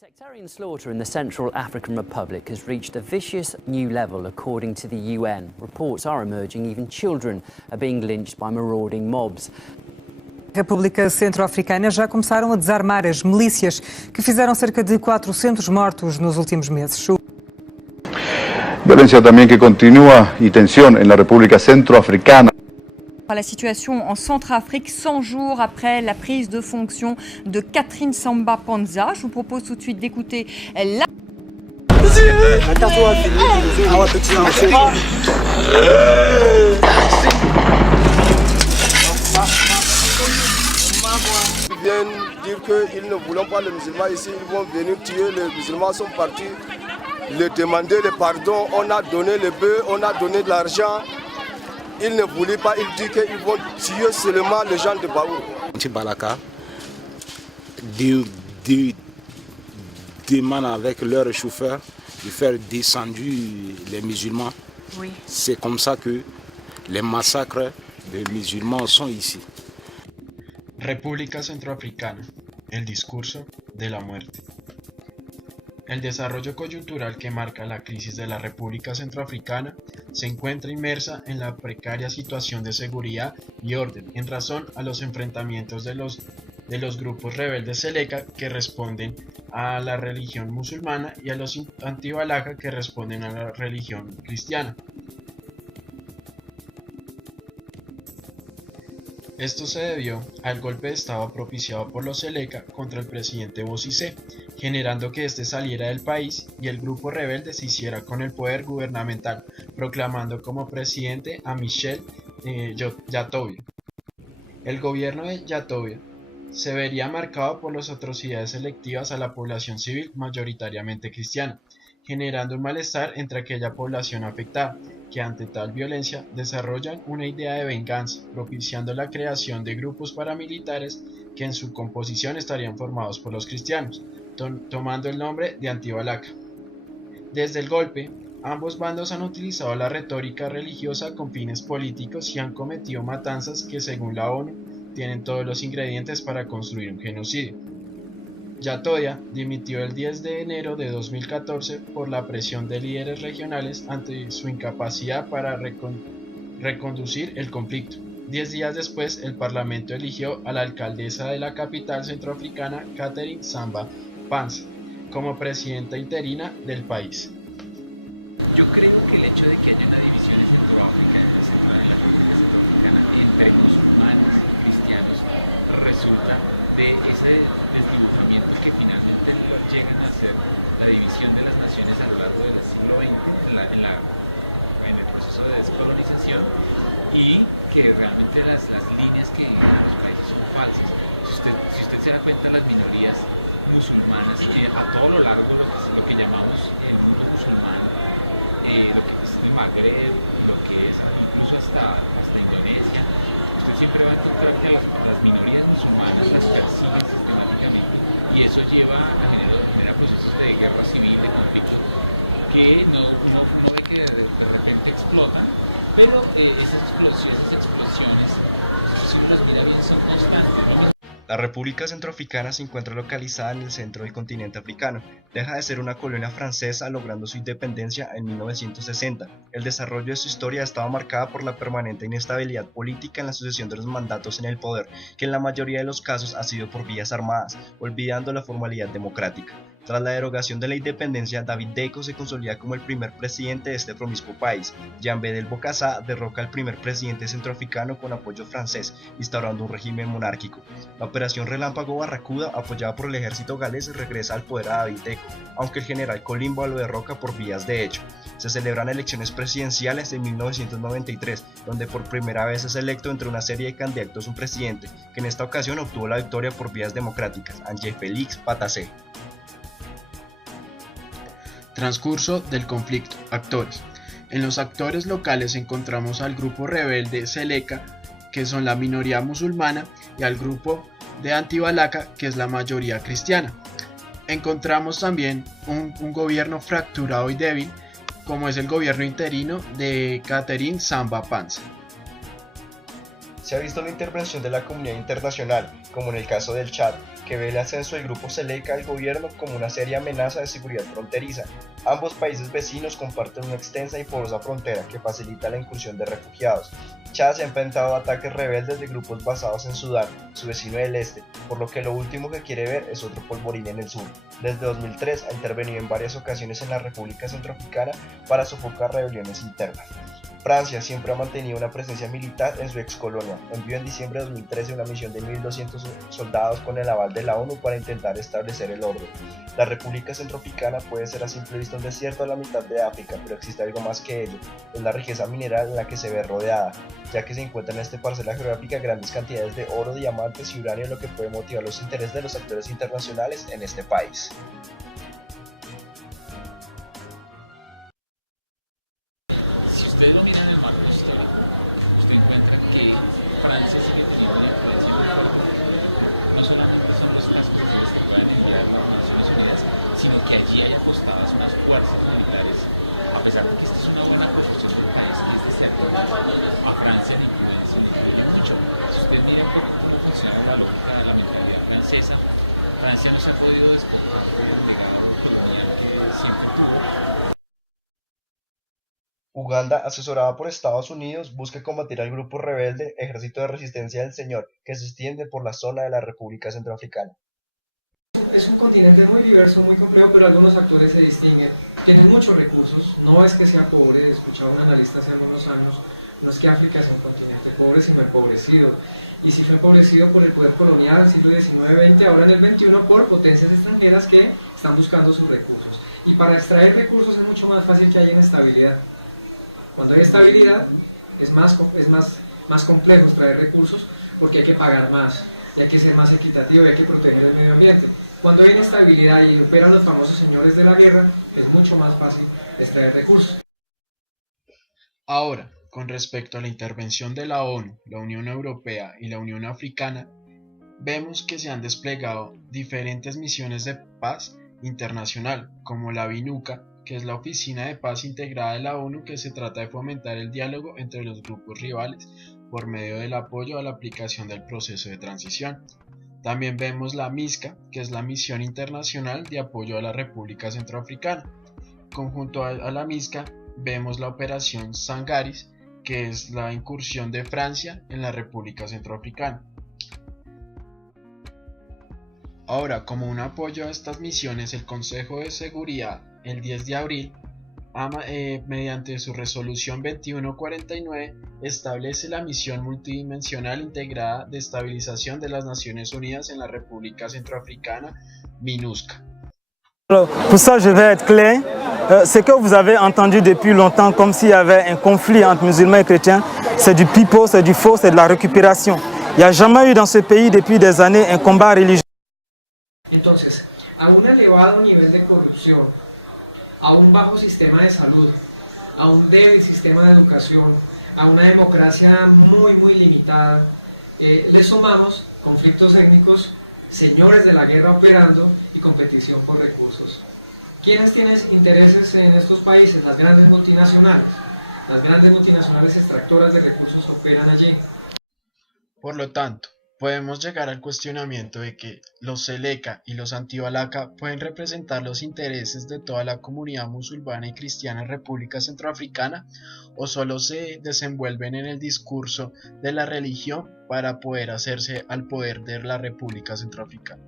Sectarian slaughter in the Central African Republic has reached a vicious new level, according to the UN. Reports are emerging even children are being lynched by marauding mobs. República Centro-Africana já começaram a desarmar as milícias que fizeram cerca de 400 mortos nos últimos meses. Violencia también que continúa y tensión en la República Centroafricana. La situation en Centrafrique 100 jours après la prise de fonction de Catherine Samba-Panza. Je vous propose tout de suite d'écouter la... Ils viennent dire qu'ils ne voulons pas les musulmans ici, ils vont venir tuer, les musulmans sont partis, les demander le pardon, on a donné le bœuf, on a donné de l'argent. Ils ne voulaient pas, ils disent qu'ils vont tuer seulement les gens de Baour. Anti-Balaka demande avec leur chauffeur de faire descendre les musulmans. Oui. C'est comme ça que les massacres de musulmans sont ici. República Centroafricana, el discurso de la muerte. El desarrollo coyuntural que marca la crisis de la República Centroafricana se encuentra inmersa en la precaria situación de seguridad y orden en razón a los enfrentamientos de los grupos rebeldes Seleka que responden a la religión musulmana y a los anti-Balaka que responden a la religión cristiana. Esto se debió al golpe de estado propiciado por los Seleka contra el presidente Bozizé, generando que este saliera del país y el grupo rebelde se hiciera con el poder gubernamental, proclamando como presidente a Michel Yatovia. El gobierno de Yatovia se vería marcado por las atrocidades selectivas a la población civil mayoritariamente cristiana, generando un malestar entre aquella población afectada, que ante tal violencia desarrollan una idea de venganza, propiciando la creación de grupos paramilitares que en su composición estarían formados por los cristianos, tomando el nombre de Anti-Balaka. Desde el golpe, ambos bandos han utilizado la retórica religiosa con fines políticos y han cometido matanzas que, según la ONU, tienen todos los ingredientes para construir un genocidio. Yatovia dimitió el 10 de enero de 2014 por la presión de líderes regionales ante su incapacidad para reconducir el conflicto. 10 días después, el Parlamento eligió a la alcaldesa de la capital centroafricana, Catherine Samba-Panza, como presidenta interina del país. Yo creo que el hecho de que haya una división en Centroáfrica, en la República Centroafricana, entre musulmanes y cristianos, resulta de ese desdibujamiento que finalmente llegan a ser la división de las naciones a lo largo del siglo XX en el proceso de descolonización, y que realmente las líneas que dividen a los países son falsas. Si usted se da cuenta, las minorías musulmanas a todo lo largo de lo que llamamos el mundo musulmán, lo que es el Magreb y lo que es incluso hasta Indonesia, usted siempre va a encontrar que las minorías musulmanas las persiguen sistemáticamente, y eso genera procesos de guerra civil, de conflicto, que uno ve que de repente explotan, pero esas explosiones, si uno las mira bien, son constantes. La República Centroafricana se encuentra localizada en el centro del continente africano. Deja de ser una colonia francesa logrando su independencia en 1960. El desarrollo de su historia ha estado marcada por la permanente inestabilidad política en la sucesión de los mandatos en el poder, que en la mayoría de los casos ha sido por vías armadas, olvidando la formalidad democrática. Tras la derogación de la independencia, David Deco se consolida como el primer presidente de este promiscuo país. Jean Bedel Bokassa derroca al primer presidente centroafricano con apoyo francés, instaurando un régimen monárquico. La operación Relámpago Barracuda, apoyada por el ejército galés, regresa al poder a David Deco, aunque el general Colimbo lo derroca por vías de hecho. Se celebran elecciones presidenciales en 1993, donde por primera vez es electo entre una serie de candidatos un presidente, que en esta ocasión obtuvo la victoria por vías democráticas, André Félix Patassé. Transcurso del conflicto. Actores. En los actores locales encontramos al grupo rebelde Seleka, que son la minoría musulmana, y al grupo de Anti-Balaka, que es la mayoría cristiana. Encontramos también un gobierno fracturado y débil, como es el gobierno interino de Catherine Samba-Panza. Se ha visto la intervención de la comunidad internacional, como en el caso del Chad, que que ve el ascenso del grupo Seleka al gobierno como una seria amenaza de seguridad fronteriza. Ambos países vecinos comparten una extensa y porosa frontera que facilita la incursión de refugiados. Chad se ha enfrentado a ataques rebeldes de grupos basados en Sudán, su vecino del este, por lo que lo último que quiere ver es otro polvorín en el sur. Desde 2003 ha intervenido en varias ocasiones en la República Centroafricana para sofocar rebeliones internas. Francia siempre ha mantenido una presencia militar en su excolonia. Envió en diciembre de 2013 una misión de 1.200 soldados con el aval de la ONU para intentar establecer el orden. La República Centroafricana puede ser a simple vista un desierto a la mitad de África, pero existe algo más que ello. Es la riqueza mineral en la que se ve rodeada, ya que se encuentran en esta parcela geográfica grandes cantidades de oro, diamantes y uranio, lo que puede motivar los intereses de los actores internacionales en este país. Si ustedes lo miran en el marco histórico, usted encuentra que Francia sigue teniendo una influencia muy fuerte, porque por ejemplo, no solamente son los cascos azules que puedan enviar las Naciones Unidas, sino que allí hay apostadas unas fuerzas militares, a pesar de que esta es una buena proporción del país que es desértico, a Francia le influye mucho. Si ustedes miran un poco cómo funciona la lógica, la mentalidad francesa, Francia no se ha podido despojar del legado colonial que siempre tuvo. Uganda, asesorada por Estados Unidos, busca combatir al grupo rebelde Ejército de Resistencia del Señor, que se extiende por la zona de la República Centroafricana. Es un continente muy diverso, muy complejo, pero algunos actores se distinguen. Tienen muchos recursos, no es que sea pobre, escuchaba un analista hace algunos años, no es que África sea un continente pobre, sino empobrecido. Y sí fue empobrecido por el poder colonial del siglo XIX-XX, ahora en el XXI por potencias extranjeras que están buscando sus recursos. Y para extraer recursos es mucho más fácil que haya inestabilidad. Cuando hay estabilidad es más complejo extraer recursos porque hay que pagar más, y hay que ser más equitativo y hay que proteger el medio ambiente. Cuando hay inestabilidad y operan los famosos señores de la guerra, es mucho más fácil extraer recursos. Ahora, con respecto a la intervención de la ONU, la Unión Europea y la Unión Africana, vemos que se han desplegado diferentes misiones de paz internacional, como la BINUCA, que es la Oficina de Paz Integrada de la ONU, que se trata de fomentar el diálogo entre los grupos rivales por medio del apoyo a la aplicación del proceso de transición. También vemos la MISCA, que es la Misión Internacional de Apoyo a la República Centroafricana. Conjunto a la MISCA vemos la Operación Sangaris, que es la incursión de Francia en la República Centroafricana. Ahora, como un apoyo a estas misiones, el Consejo de Seguridad, el 10 de abril, mediante su resolución 2149, establece la Misión Multidimensional Integrada de Estabilización de las Naciones Unidas en la República Centroafricana, MINUSCA. Alors, pour ça, je vais être clair. Ce que vous avez entendu depuis longtemps, comme s'il y avait un conflit entre musulmans et chrétiens, c'est du pipeau, c'est du faux, c'est de la récupération. Il n'y a jamais eu dans ce pays depuis des années un combat religieux. Entonces, a un elevado nivel de corrupción, a un bajo sistema de salud, a un débil sistema de educación, a una democracia muy limitada, le sumamos conflictos étnicos, señores de la guerra operando y competición por recursos. ¿Quiénes tienen intereses en estos países? Las grandes multinacionales. Las grandes multinacionales extractoras de recursos operan allí. Por lo tanto, podemos llegar al cuestionamiento de que los Seleka y los Anti-Balaka pueden representar los intereses de toda la comunidad musulmana y cristiana en República Centroafricana, o solo se desenvuelven en el discurso de la religión para poder hacerse al poder de la República Centroafricana.